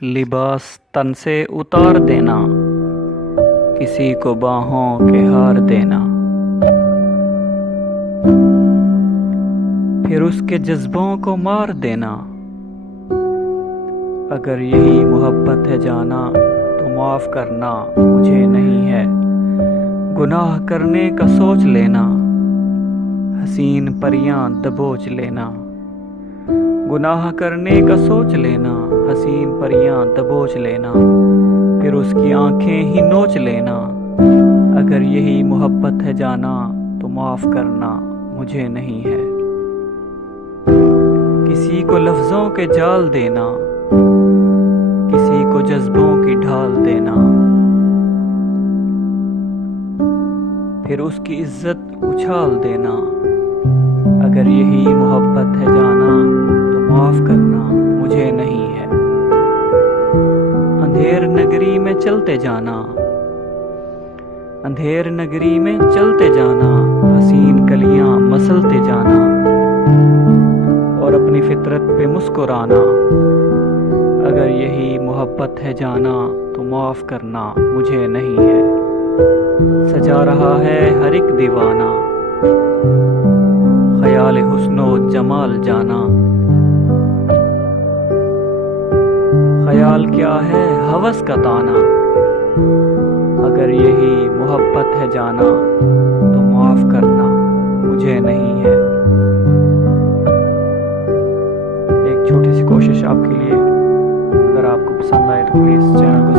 لباس تن سے اتار دینا، کسی کو باہوں کے ہار دینا، پھر اس کے جذبوں کو مار دینا۔ اگر یہی محبت ہے جانا تو معاف کرنا مجھے نہیں ہے۔ گناہ کرنے کا سوچ لینا، حسین پریاں دبوچ لینا۔ گناہ کرنے کا سوچ لینا، حسین پریاں دبوچ لینا، پھر اس کی آنکھیں ہی نوچ لینا۔ اگر یہی محبت ہے جانا تو معاف کرنا مجھے نہیں ہے۔ کسی کو لفظوں کے جال دینا، کسی کو جذبوں کی ڈھال دینا، پھر اس کی عزت اچھال دینا۔ اگر یہی محبت ہے جانا تو معاف کرنا مجھے نہیں ہے۔ اندھیر نگری میں چلتے جانا، اندھیر نگری میں چلتے جانا، حسین کلیاں مسلتے جانا، اور اپنی فطرت پہ مسکرانا۔ اگر یہی محبت ہے جانا تو معاف کرنا مجھے نہیں ہے۔ سجا رہا ہے ہر ایک دیوانہ، خیال حسن و جمال جانا۔ خیال کیا ہے ہوس کا تانا، اگر یہی محبت ہے جانا تو معاف کرنا مجھے نہیں ہے۔ ایک چھوٹی سی کوشش آپ کے لیے، اگر آپ کو پسند آئے تو پلیز چینل کو